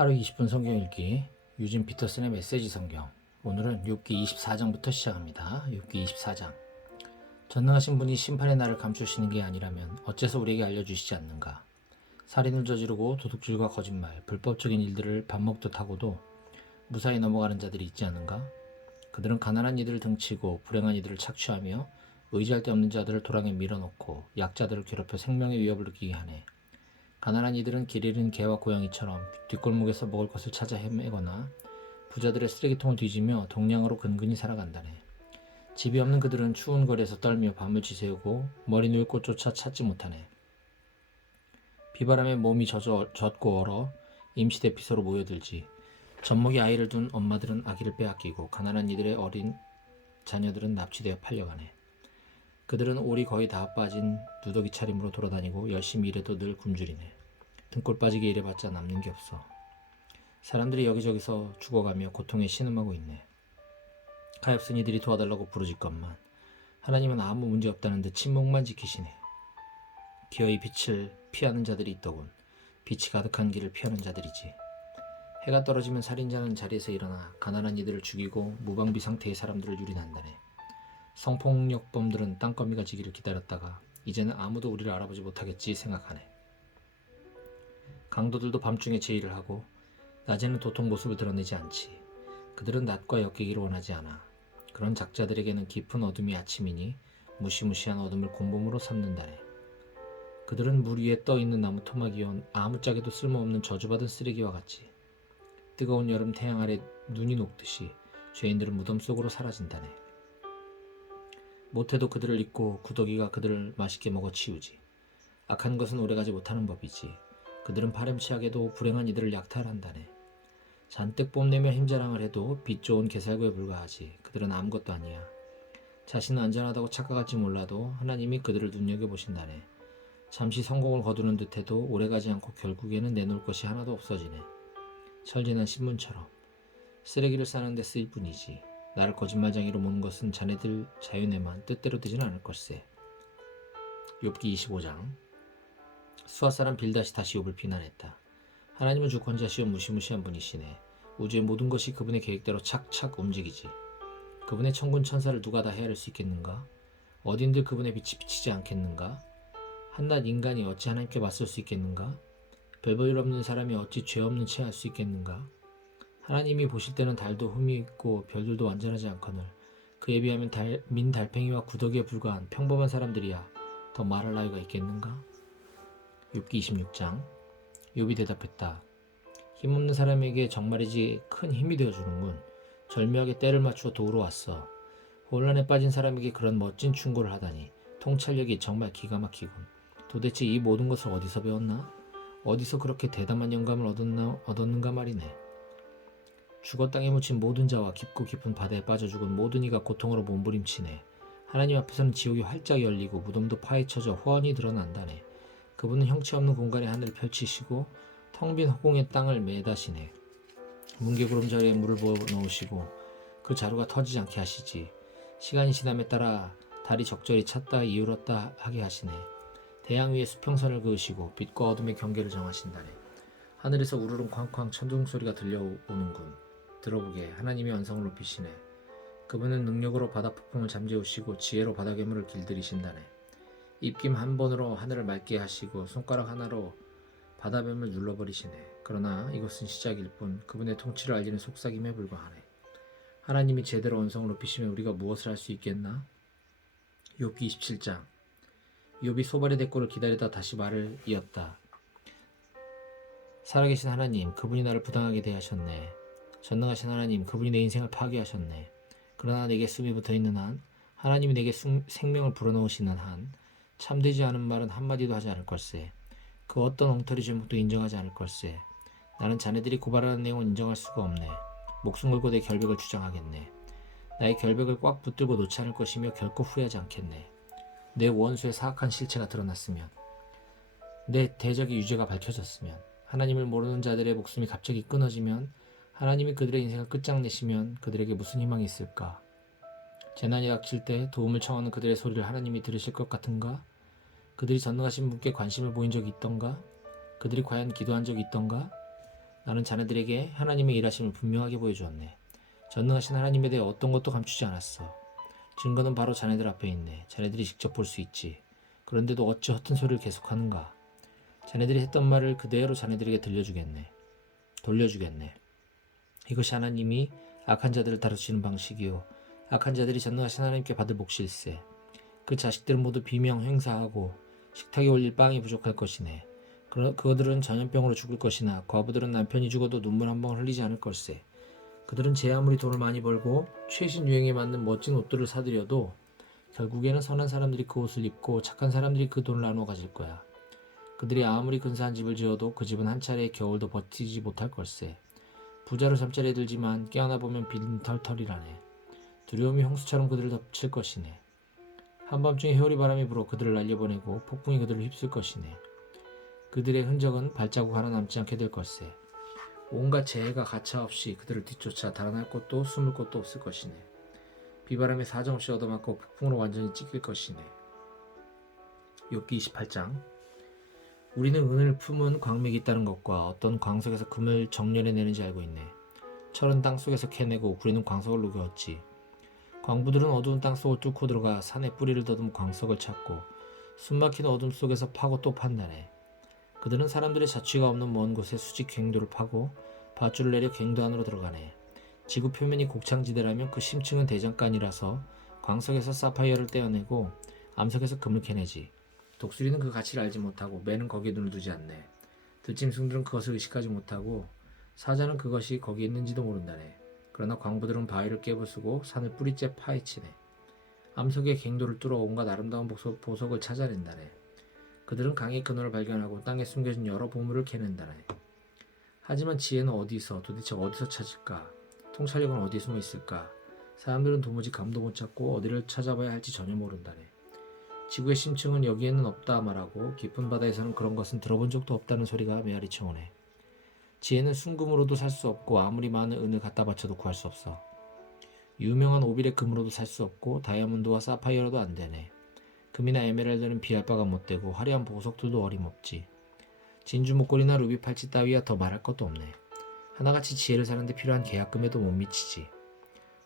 하루 20분 성경 읽기 유진 피터슨의 메시지 성경. 오늘은 욥기 24장부터 시작합니다. 욥기 24장. 전능하신 분이 심판의 날을 감추시는 게 아니라면 어째서 우리에게 알려주시지 않는가? 살인을 저지르고 도둑질과 거짓말, 불법적인 일들을 밥 먹듯 하고도 무사히 넘어가는 자들이 있지 않은가? 그들은 가난한 이들을 등치고 불행한 이들을 착취하며 의지할 데 없는 자들을 도랑에 밀어넣고 약자들을 괴롭혀 생명의 위협을 느끼게 하네. 가난한 이들은 길 잃은 개와 고양이처럼 뒷골목에서 먹을 것을 찾아 헤매거나 부자들의 쓰레기통을 뒤지며 동량으로 근근히 살아간다네. 집이 없는 그들은 추운 거리에서 떨며 밤을 지새우고 머리 누일 곳조차 찾지 못하네. 비바람에 몸이 젖고 얼어 임시대피소로 모여들지. 젖먹이 아이를 둔 엄마들은 아기를 빼앗기고 가난한 이들의 어린 자녀들은 납치되어 팔려가네. 그들은 올이 거의 다 빠진 누더기 차림으로 돌아다니고 열심히 일해도 늘 굶주리네. 등골 빠지게 일해봤자 남는 게 없어. 사람들이 여기저기서 죽어가며 고통에 신음하고 있네. 가엾은 이들이 도와달라고 부르짖건만 하나님은 아무 문제 없다는 듯 침묵만 지키시네. 기어이 빛을 피하는 자들이 있더군. 빛이 가득한 길을 피하는 자들이지. 해가 떨어지면 살인자는 자리에서 일어나 가난한 이들을 죽이고 무방비 상태의 사람들을 유린한다네. 성폭력범들은 땅거미가 지기를 기다렸다가 이제는 아무도 우리를 알아보지 못하겠지 생각하네. 강도들도 밤중에 제의를 하고 낮에는 도통 모습을 드러내지 않지. 그들은 낮과 엮이기를 원하지 않아. 그런 작자들에게는 깊은 어둠이 아침이니 무시무시한 어둠을 공범으로 삼는다네. 그들은 물 위에 떠있는 나무 토막이온 아무짝에도 쓸모없는 저주받은 쓰레기와 같지. 뜨거운 여름 태양 아래 눈이 녹듯이 죄인들은 무덤 속으로 사라진다네. 못해도 그들을 잊고 구더기가 그들을 맛있게 먹어 치우지. 악한 것은 오래가지 못하는 법이지. 그들은 파렴치하게도 불행한 이들을 약탈한다네. 잔뜩 뽐내며 힘자랑을 해도 빛 좋은 개살구에 불과하지. 그들은 아무것도 아니야. 자신은 안전하다고 착각할지 몰라도 하나님이 그들을 눈여겨보신다네. 잠시 성공을 거두는 듯해도 오래가지 않고 결국에는 내놓을 것이 하나도 없어지네. 철진한 신문처럼 쓰레기를 싸는 데 쓰일 뿐이지. 나를 거짓말쟁이로 모는 것은 자네들 자윤에만 뜻대로 되지는 않을 걸세. 욥기 25장. 수아 사람 빌닷이 다시 욥을 비난했다. 하나님은 주권자시오 무시무시한 분이시네. 우주의 모든 것이 그분의 계획대로 착착 움직이지. 그분의 천군 천사를 누가 다 헤아릴 수 있겠는가? 어딘들 그분의 빛이 비치지 않겠는가? 한낱 인간이 어찌 하나님께 맞설 수 있겠는가? 별볼일 없는 사람이 어찌 죄 없는 채 할 수 있겠는가? 하나님이 보실 때는 달도 흠이 있고 별들도 완전하지 않거늘 그에 비하면 달팽이와 구더기에 불과한 평범한 사람들이야 더 말할 나위가 있겠는가? 욥기 26장. 욥이 대답했다. 힘없는 사람에게 정말이지 큰 힘이 되어주는군. 절묘하게 때를 맞추어 도우러 왔어. 혼란에 빠진 사람에게 그런 멋진 충고를 하다니 통찰력이 정말 기가 막히군. 도대체 이 모든 것을 어디서 배웠나? 어디서 그렇게 대담한 영감을 얻었는가 말이네. 죽어 땅에 묻힌 모든 자와 깊고 깊은 바다에 빠져 죽은 모든 이가 고통으로 몸부림치네. 하나님 앞에서는 지옥이 활짝 열리고 무덤도 파헤쳐져 호환이 드러난다네. 그분은 형체 없는 공간에 하늘을 펼치시고 텅 빈 허공의 땅을 매다시네. 뭉게구름 자리에 물을 부어 넣으시고 그 자루가 터지지 않게 하시지. 시간이 지남에 따라 달이 적절히 찼다 이을었다 하게 하시네. 대양 위에 수평선을 그으시고 빛과 어둠의 경계를 정하신다네. 하늘에서 우르릉 쾅쾅 천둥 소리가 들려오는군. 들어보게 하나님이 완성을 높이시네. 그분은 능력으로 바다 폭풍을 잠재우시고 지혜로 바다 괴물을 길들이신다네. 입김 한 번으로 하늘을 맑게 하시고 손가락 하나로 바다뱀을 눌러버리시네. 그러나 이것은 시작일 뿐 그분의 통치를 알리는 속삭임에 불과하네. 하나님이 제대로 원성을 높이시면 우리가 무엇을 할 수 있겠나? 욥기 27장. 욥이 소발의 대꾸를 기다리다 다시 말을 이었다. 살아계신 하나님, 그분이 나를 부당하게 대하셨네. 전능하신 하나님, 그분이 내 인생을 파괴하셨네. 그러나 내게 숨이 붙어있는 한, 하나님이 내게 생명을 불어넣으시는 한, 참되지 않은 말은 한마디도 하지 않을 걸세. 그 어떤 엉터리 제목도 인정하지 않을 걸세. 나는 자네들이 고발하는 내용을 인정할 수가 없네. 목숨 걸고 내 결백을 주장하겠네. 나의 결백을 꽉 붙들고 놓지 않을 것이며 결코 후회하지 않겠네. 내 원수의 사악한 실체가 드러났으면, 내 대적의 유죄가 밝혀졌으면, 하나님을 모르는 자들의 목숨이 갑자기 끊어지면, 하나님이 그들의 인생을 끝장내시면 그들에게 무슨 희망이 있을까? 재난이 닥칠 때 도움을 청하는 그들의 소리를 하나님이 들으실 것 같은가? 그들이 전능하신 분께 관심을 보인 적이 있던가? 그들이 과연 기도한 적이 있던가? 나는 자네들에게 하나님의 일하심을 분명하게 보여주었네. 전능하신 하나님에 대해 어떤 것도 감추지 않았어. 증거는 바로 자네들 앞에 있네. 자네들이 직접 볼 수 있지. 그런데도 어찌 허튼 소리를 계속하는가. 자네들이 했던 말을 그대로 자네들에게 돌려주겠네. 이것이 하나님이 악한 자들을 다루시는 방식이요, 악한 자들이 전능하신 하나님께 받을 몫일세. 그 자식들은 모두 비명 행사하고 식탁에 올릴 빵이 부족할 것이네. 그들은 전염병으로 죽을 것이나 과부들은 남편이 죽어도 눈물 한 방 흘리지 않을 걸세. 그들은 제 아무리 돈을 많이 벌고 최신 유행에 맞는 멋진 옷들을 사들여도 결국에는 선한 사람들이 그 옷을 입고 착한 사람들이 그 돈을 나누어 가질 거야. 그들이 아무리 근사한 집을 지어도 그 집은 한 차례의 겨울도 버티지 못할 걸세. 부자로 잠자리에 들지만 깨어나 보면 빈털털이라네. 두려움이 홍수처럼 그들을 덮칠 것이네. 한밤중에 회오리 바람이 불어 그들을 날려보내고 폭풍이 그들을 휩쓸 것이네. 그들의 흔적은 발자국 하나 남지 않게 될 걸세. 온갖 재해가 가차없이 그들을 뒤쫓아 달아날 곳도 숨을 곳도 없을 것이네. 비바람에 사정없이 얻어맞고 폭풍으로 완전히 찢길 것이네. 욥기 28장. 우리는 은을 품은 광맥이 있다는 것과 어떤 광석에서 금을 정렬해내는지 알고 있네. 철은 땅속에서 캐내고 구리는 광석을 녹여왔지. 광부들은 어두운 땅속을 뚫고 들어가 산에 뿌리를 더듬 광석을 찾고 숨막힌 어둠 속에서 파고 또 판다네. 그들은 사람들의 자취가 없는 먼 곳에 수직 갱도를 파고 밧줄을 내려 갱도 안으로 들어가네. 지구 표면이 곡창지대라면 그 심층은 대장간이라서 광석에서 사파이어를 떼어내고 암석에서 금을 캐내지. 독수리는 그 가치를 알지 못하고 매는 거기에 눈을 두지 않네. 들짐승들은 그것을 의식하지 못하고 사자는 그것이 거기 있는지도 모른다네. 그러나 광부들은 바위를 깨부수고 산을 뿌리째 파헤치네. 암석의 갱도를 뚫어 온갖 아름다운 보석을 찾아낸다네. 그들은 강의 근원을 발견하고 땅에 숨겨진 여러 보물을 캐낸다네. 하지만 지혜는 도대체 어디서 찾을까? 통찰력은 어디에 숨어 있을까? 사람들은 도무지 감도 못 찾고 어디를 찾아봐야 할지 전혀 모른다네. 지구의 심층은 여기에는 없다 말하고 깊은 바다에서는 그런 것은 들어본 적도 없다는 소리가 메아리쳐 오네. 지혜는 순금으로도 살 수 없고 아무리 많은 은을 갖다 바쳐도 구할 수 없어. 유명한 오빌의 금으로도 살 수 없고 다이아몬드와 사파이어로도 안 되네. 금이나 에메랄드는 비할 바가 못 되고 화려한 보석들도 어림없지. 진주 목걸이나 루비 팔찌 따위야 더 말할 것도 없네. 하나같이 지혜를 사는데 필요한 계약금에도 못 미치지.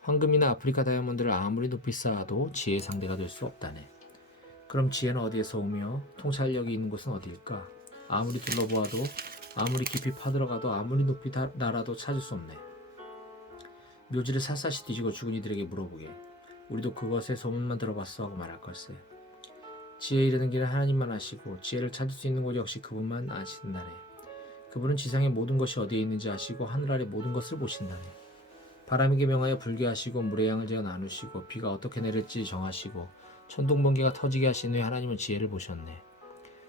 황금이나 아프리카 다이아몬드를 아무리 높이 쌓아도 지혜의 상대가 될 수 없다네. 그럼 지혜는 어디에서 오며 통찰력이 있는 곳은 어디일까? 아무리 둘러보아도 아무리 깊이 파들어가도 아무리 높이 날아도 찾을 수 없네. 묘지를 샅샅이 뒤지고 죽은 이들에게 물어보게. 우리도 그것의 소문만 들어봤어 하고 말할 걸세. 지혜에 이르는 길은 하나님만 아시고 지혜를 찾을 수 있는 곳 역시 그분만 아신다네. 그분은 지상의 모든 것이 어디에 있는지 아시고 하늘 아래 모든 것을 보신다네. 바람에게 명하여 불게 하시고 물의 양을 재어 나누시고 비가 어떻게 내릴지 정하시고 천둥번개가 터지게 하신 후에 하나님은 지혜를 보셨네.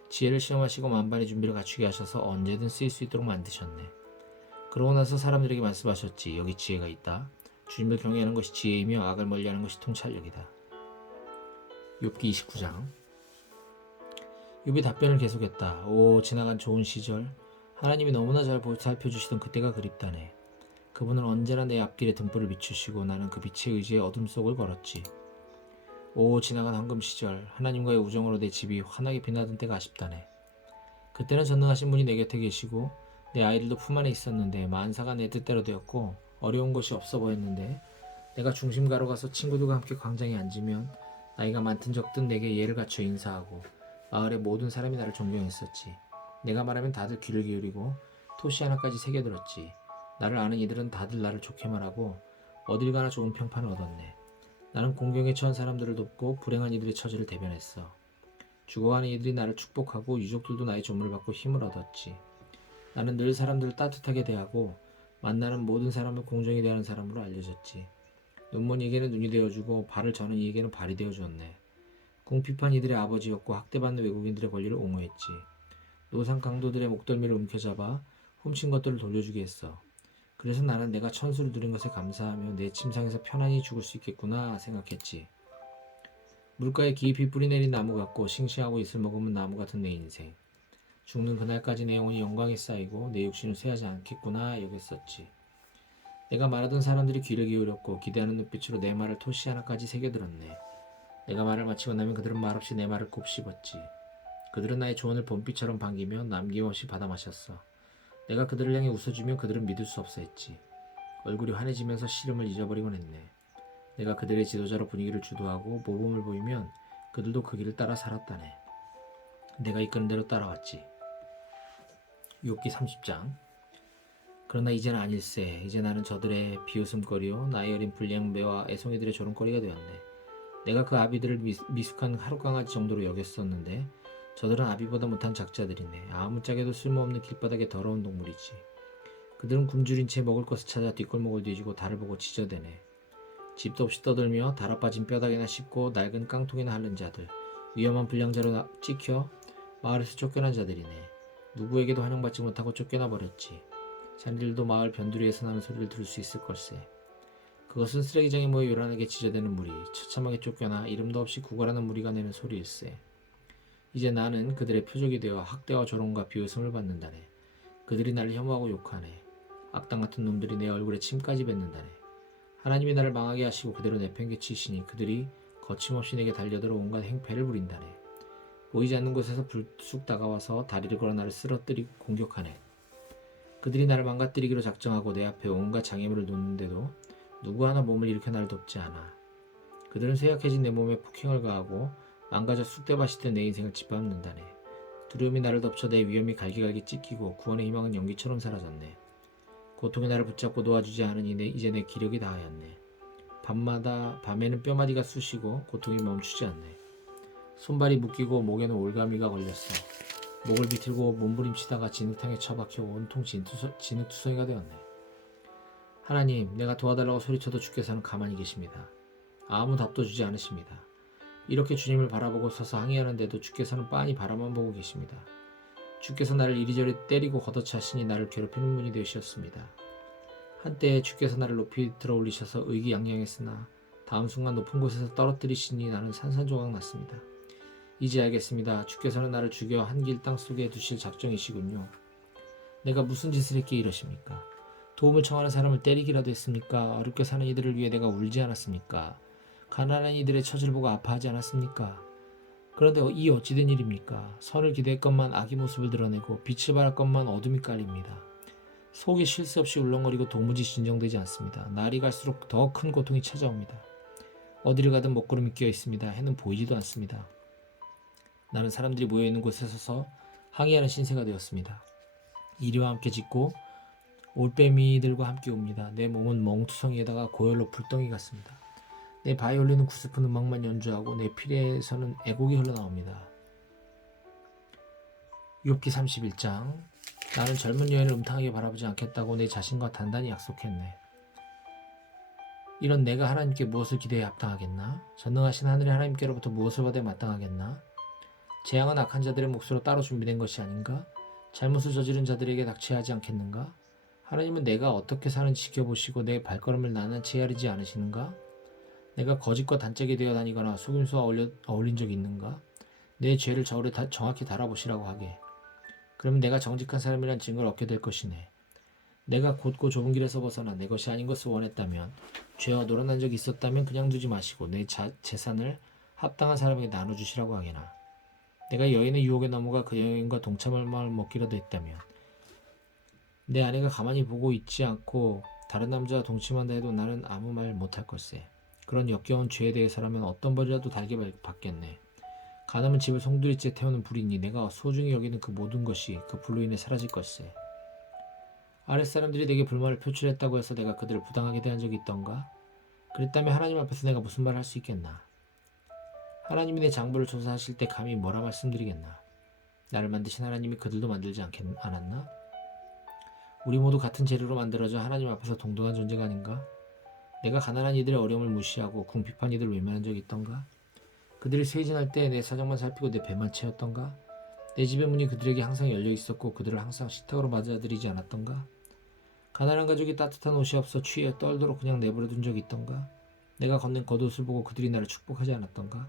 지혜를 시험하시고 만반의 준비를 갖추게 하셔서 언제든 쓰일 수 있도록 만드셨네. 그러고 나서 사람들에게 말씀하셨지. 여기 지혜가 있다. 주님을 경외하는 것이 지혜이며 악을 멀리하는 것이 통찰력이다. 욥기 29장. 욥이 답변을 계속했다. 오, 지나간 좋은 시절, 하나님이 너무나 잘 살펴주시던 그때가 그립다네. 그분은 언제나 내 앞길에 등불을 비추시고 나는 그 빛에 의지해 어둠 속을 걸었지. 오, 지나간 황금 시절, 하나님과의 우정으로 내 집이 환하게 빛나던 때가 아쉽다네. 그때는 전능하신 분이 내 곁에 계시고 내 아이들도 품 안에 있었는데 만사가 내 뜻대로 되었고 어려운 것이 없어 보였는데 내가 중심가로 가서 친구들과 함께 광장에 앉으면 나이가 많든 적든 내게 예를 갖춰 인사하고 마을의 모든 사람이 나를 존경했었지. 내가 말하면 다들 귀를 기울이고 토시 하나까지 새겨들었지. 나를 아는 이들은 다들 나를 좋게 말하고 어딜 가나 좋은 평판을 얻었네. 나는 공경에 처한 사람들을 돕고 불행한 이들의 처지를 대변했어. 죽어가는 이들이 나를 축복하고 유족들도 나의 조문을 받고 힘을 얻었지. 나는 늘 사람들을 따뜻하게 대하고 만나는 모든 사람을 공정히 대하는 사람으로 알려졌지. 눈먼 이에게는 눈이 되어주고 발을 저는 이에게는 발이 되어주었네. 궁핍한 이들의 아버지였고 학대받는 외국인들의 권리를 옹호했지. 노상 강도들의 목덜미를 움켜잡아 훔친 것들을 돌려주게 했어. 그래서 나는 내가 천수를 누린 것에 감사하며 내 침상에서 편안히 죽을 수 있겠구나 생각했지. 물가에 깊이 뿌리 내린 나무 같고 싱싱하고 이슬 머금은 나무 같은 내 인생. 죽는 그날까지 내 영혼이 영광에 쌓이고 내 육신을 쇠하지 않겠구나 여겼었지. 내가 말하던 사람들이 귀를 기울였고 기대하는 눈빛으로 내 말을 토시 하나까지 새겨들었네. 내가 말을 마치고 나면 그들은 말없이 내 말을 곱씹었지. 그들은 나의 조언을 봄비처럼 반기며 남김없이 받아 마셨어. 내가 그들을 향해 웃어주면 그들은 믿을 수 없어 했지. 얼굴이 환해지면서 시름을 잊어버리곤 했네. 내가 그들의 지도자로 분위기를 주도하고 모범을 보이면 그들도 그 길을 따라 살았다네. 내가 이끄는 대로 따라왔지. 욥기 30장. 그러나 이제는 아닐세. 이제 나는 저들의 비웃음거리요 나이 어린 불량배와 애송이들의 조롱거리가 되었네. 내가 그 아비들을 미숙한 하룻강아지 정도로 여겼었는데 저들은 아비보다 못한 작자들이네. 아무짝에도 쓸모없는 길바닥의 더러운 동물이지. 그들은 굶주린 채 먹을 것을 찾아 뒷골목을 뒤지고 달을 보고 지저대네. 집도 없이 떠들며 달아빠진 뼈다귀나 씹고 낡은 깡통이나 핥는 자들, 위험한 불량자로 찍혀 마을에서 쫓겨난 자들이네. 누구에게도 환영받지 못하고 쫓겨나 버렸지. 자네들도 마을 변두리에서 나는 소리를 들을 수 있을 걸세. 그것은 쓰레기장에 모여 요란하게 지저대는 무리, 처참하게 쫓겨나 이름도 없이 구걸하는 무리가 내는 소리일세. 이제 나는 그들의 표적이 되어 학대와 조롱과 비웃음을 받는다네. 그들이 나를 혐오하고 욕하네. 악당 같은 놈들이 내 얼굴에 침까지 뱉는다네. 하나님이 나를 망하게 하시고 그대로 내팽개치시니 그들이 거침없이 내게 달려들어 온갖 행패를 부린다네. 보이지 않는 곳에서 불쑥 다가와서 다리를 걸어 나를 쓰러뜨리고 공격하네. 그들이 나를 망가뜨리기로 작정하고 내 앞에 온갖 장애물을 놓는데도 누구 하나 몸을 일으켜 나를 돕지 않아. 그들은 쇠약해진 내 몸에 폭행을 가하고 망가져 쑥대밭이 된 내 인생을 짓밟는다네. 두려움이 나를 덮쳐 내 위험이 갈기갈기 찢기고 구원의 희망은 연기처럼 사라졌네. 고통이 나를 붙잡고 놓아주지 않으니 이제 내 기력이 다하였네. 밤에는 뼈마디가 쑤시고 고통이 멈추지 않네. 손발이 묶이고 목에는 올가미가 걸렸어. 목을 비틀고 몸부림치다가 진흙탕에 처박혀 온통 진흙투성이가 되었네. 하나님, 내가 도와달라고 소리쳐도 주께서는 가만히 계십니다. 아무 답도 주지 않으십니다. 이렇게 주님을 바라보고 서서 항의하는데도 주께서는 빤히 바라만 보고 계십니다. 주께서 나를 이리저리 때리고 걷어차시니 나를 괴롭히는 분이 되셨습니다. 한때 주께서 나를 높이 들어올리셔서 의기양양했으나 다음 순간 높은 곳에서 떨어뜨리시니 나는 산산조각 났습니다. 이제 알겠습니다. 주께서는 나를 죽여 한 길 땅속에 두실 작정이시군요. 내가 무슨 짓을 했기에 이러십니까? 도움을 청하는 사람을 때리기라도 했습니까? 어렵게 사는 이들을 위해 내가 울지 않았습니까? 가난한 이들의 처지를 보고 아파하지 않았습니까? 그런데 이 어찌된 일입니까? 선을 기대했건만 악의 모습을 드러내고 빛을 발할 것만 어둠이 깔립니다. 속이 쉴 새 없이 울렁거리고 도무지 진정되지 않습니다. 날이 갈수록 더 큰 고통이 찾아옵니다. 어디를 가든 먹구름이 끼어 있습니다. 해는 보이지도 않습니다. 나는 사람들이 모여있는 곳에 서서 항의하는 신세가 되었습니다. 이리와 함께 짖고 올빼미들과 함께 옵니다. 내 몸은 멍투성이에다가 고열로 불덩이 같습니다. 내 바이올린은 구슬픈 음악만 연주하고 내 피레에서는 애곡이 흘러나옵니다. 욥기 31장. 나는 젊은 여인을 음탕하게 바라보지 않겠다고 내 자신과 단단히 약속했네. 이런 내가 하나님께 무엇을 기대해 합당하겠나? 전능하신 하늘의 하나님께로부터 무엇을 받아 마땅하겠나? 재앙은 악한 자들의 몫으로 따로 준비된 것이 아닌가? 잘못을 저지른 자들에게 닥쳐야 하지 않겠는가? 하나님은 내가 어떻게 사는지 지켜보시고 내 발걸음을 나нач히 헤아리지 않으시는가? 내가 거짓과 단짝이 되어 다니거나 속임수와 어울린 적이 있는가? 내 죄를 저울에 정확히 달아보시라고 하게. 그러면 내가 정직한 사람이란 증거를 얻게 될 것이네. 내가 곧고 좁은 길에서 벗어나 내 것이 아닌 것을 원했다면, 죄와 놀아난 적이 있었다면 그냥 두지 마시고 내 재산을 합당한 사람에게 나눠주시라고 하게나. 내가 여인의 유혹에 넘어가 그 여인과 동참을 먹기라도 했다면, 내 아내가 가만히 보고 있지 않고 다른 남자와 동침한다 해도 나는 아무 말 못할 걸세. 그런 역겨운 죄에 대해서라면 어떤 벌이라도 달게 받겠네. 간음은 집을 송두리째 태우는 불이니 내가 소중히 여기는 그 모든 것이 그 불로 인해 사라질 것세. 아랫사람들이 내게 불만을 표출했다고 해서 내가 그들을 부당하게 대한 적이 있던가? 그랬다면 하나님 앞에서 내가 무슨 말을 할 수 있겠나? 하나님이 내 장부를 조사하실 때 감히 뭐라 말씀드리겠나? 나를 만드신 하나님이 그들도 만들지 않았나? 우리 모두 같은 재료로 만들어져 하나님 앞에서 동등한 존재가 아닌가? 내가 가난한 이들의 어려움을 무시하고 궁핍한 이들을 외면한 적이 있던가? 그들이 세진할 때 내 사정만 살피고 내 배만 채웠던가? 내 집의 문이 그들에게 항상 열려 있었고 그들을 항상 식탁으로 맞아들이지 않았던가? 가난한 가족이 따뜻한 옷이 없어 취해 떨도록 그냥 내버려둔 적이 있던가? 내가 건넨 겉옷을 보고 그들이 나를 축복하지 않았던가?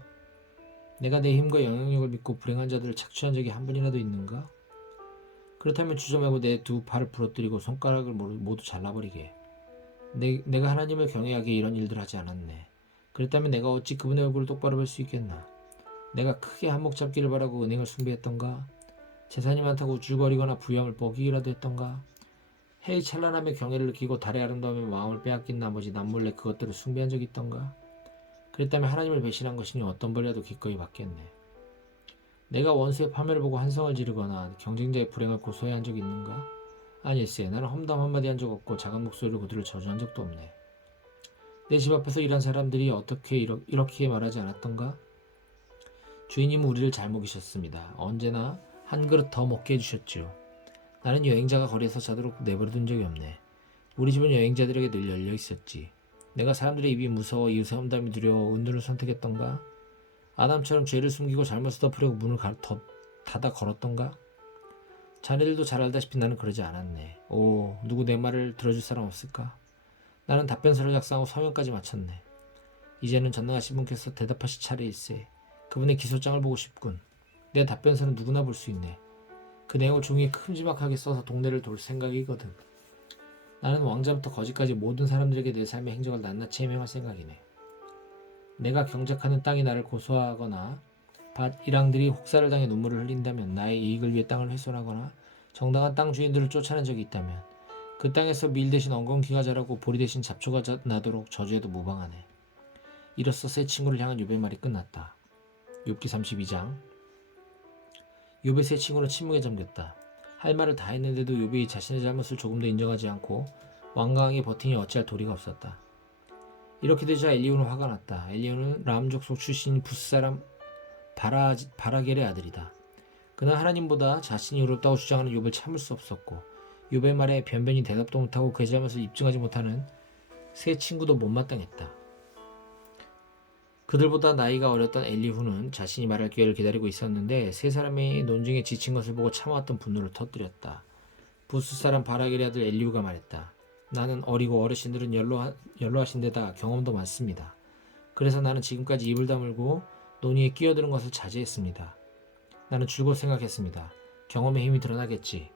내가 내 힘과 영향력을 믿고 불행한 자들을 착취한 적이 한 번이라도 있는가? 그렇다면 주저말고 내 두 팔을 부러뜨리고 손가락을 모두 잘라버리게. 내가 하나님을 경외하게 이런 일들 하지 않았네. 그랬다면 내가 어찌 그분의 얼굴을 똑바로 볼 수 있겠나? 내가 크게 한몫 잡기를 바라고 은행을 숭배했던가? 재산이 많다고 우쭐거리거나 부귀함을 뻐기기라도 했던가? 해의 찬란함에 경애를 느끼고 달의 아름다움에 마음을 빼앗긴 나머지 남몰래 그것들을 숭배한 적이 있던가? 그랬다면 하나님을 배신한 것이니 어떤 벌이라도 기꺼이 받겠네. 내가 원수의 파멸을 보고 한성을 지르거나 경쟁자의 불행을 고소해 한 적이 있는가? 아니일세. 나는 험담 한마디 한 적 없고 작은 목소리로 그들을 저주한 적도 없네. 내 집 앞에서 일한 사람들이 어떻게 이렇게 말하지 않았던가? 주인님은 우리를 잘 먹이셨습니다. 언제나 한 그릇 더 먹게 해주셨죠. 나는 여행자가 거리에서 자도록 내버려둔 적이 없네. 우리 집은 여행자들에게 늘 열려 있었지. 내가 사람들의 입이 무서워 이웃의 험담이 두려워 은둔을 선택했던가? 아담처럼 죄를 숨기고 잘못을 덮으려고 문을 닫아 걸었던가? 자네들도 잘 알다시피 나는 그러지 않았네. 오, 누구 내 말을 들어줄 사람 없을까? 나는 답변서를 작성하고 서명까지 마쳤네. 이제는 전능하신 분께서 대답하실 차례일세. 그분의 기소장을 보고 싶군. 내 답변서는 누구나 볼 수 있네. 그 내용을 종이에 큼지막하게 써서 동네를 돌 생각이거든. 나는 왕자부터 거지까지 모든 사람들에게 내 삶의 행적을 낱낱이 해명할 생각이네. 내가 경작하는 땅이 나를 고소하거나 밭 일항들이 혹사를 당해 눈물을 흘린다면, 나의 이익을 위해 땅을 훼손하거나 정당한 땅 주인들을 쫓아낸 적이 있다면, 그 땅에서 밀 대신 엉겅퀴가 자라고 보리 대신 잡초가 나도록 저주해도 무방하네. 이로써 새 친구를 향한 욥의 말이 끝났다. 욥기 32장. 욥의 새 친구는 침묵에 잠겼다. 할 말을 다 했는데도 욥이 자신의 잘못을 조금도 인정하지 않고 완강하게 버티니 어찌할 도리가 없었다. 이렇게 되자 엘리후는 화가 났다. 엘리후는 람 족속 출신인 부스 사람 바라겔의 아들이다. 그는 하나님보다 자신이 의롭다고 주장하는 욥을 참을 수 없었고, 욥의 말에 변변히 대답도 못하고 그의 잘못을 입증하지 못하는 새 친구도 못마땅했다. 그들보다 나이가 어렸던 엘리후는 자신이 말할 기회를 기다리고 있었는데 세 사람의 논쟁에 지친 것을 보고 참아왔던 분노를 터뜨렸다. 부스 사람 바라겔의 아들 엘리후가 말했다. 나는 어리고 어르신들은 연로하신 데다 경험도 많습니다. 그래서 나는 지금까지 입을 다물고 논의에 끼어드는 것을 자제했습니다. 나는 줄곧 생각했습니다. 경험의 힘이 드러나겠지.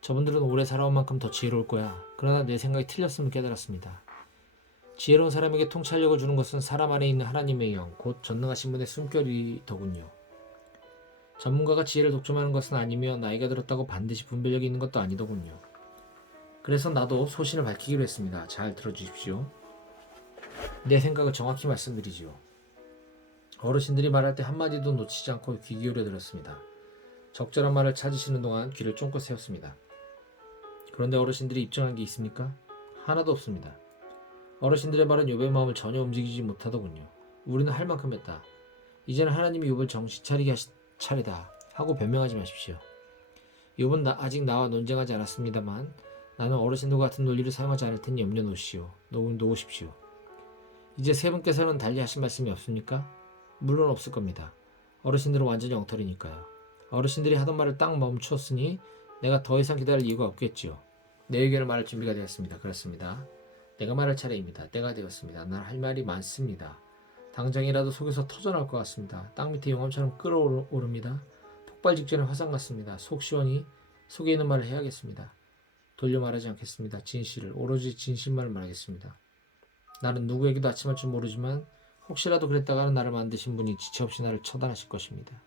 저분들은 오래 살아온 만큼 더 지혜로울 거야. 그러나 내 생각이 틀렸음을 깨달았습니다. 지혜로운 사람에게 통찰력을 주는 것은 사람 안에 있는 하나님의 영, 곧 전능하신 분의 숨결이더군요. 전문가가 지혜를 독점하는 것은 아니며 나이가 들었다고 반드시 분별력이 있는 것도 아니더군요. 그래서 나도 소신을 밝히기로 했습니다. 잘 들어주십시오. 내 생각을 정확히 말씀드리지요. 어르신들이 말할 때 한마디도 놓치지 않고 귀 기울여 들었습니다. 적절한 말을 찾으시는 동안 귀를 쫑긋 세웠습니다. 그런데 어르신들이 입증한 게 있습니까? 하나도 없습니다. 어르신들의 말은 욥의 마음을 전혀 움직이지 못하더군요. 우리는 할 만큼 했다. 이제는 하나님이 욥을 정신 차리게 하실 차례다 하고 변명하지 마십시오. 욥은 아직 나와 논쟁하지 않았습니다만 나는 어르신들과 같은 논리를 사용하지 않을 테니 염려 놓으십시오. 이제 세 분께서는 달리 하실 말씀이 없습니까? 물론 없을 겁니다. 어르신들은 완전히 엉터리니까요. 어르신들이 하던 말을 딱 멈추었으니 내가 더 이상 기다릴 이유가 없겠지요. 내 의견을 말할 준비가 되었습니다. 그렇습니다. 내가 말할 차례입니다. 때가 되었습니다. 난 할 말이 많습니다. 당장이라도 속에서 터져나올 것 같습니다. 땅 밑에 용암처럼 끓어오릅니다. 폭발 직전에 화산 같습니다. 속 시원히 속에 있는 말을 해야겠습니다. 돌려 말하지 않겠습니다. 진실을, 오로지 진실만을 말하겠습니다. 나는 누구에게도 아침할 줄 모르지만 혹시라도 그랬다가는 나를 만드신 분이 지체 없이 나를 처단하실 것입니다.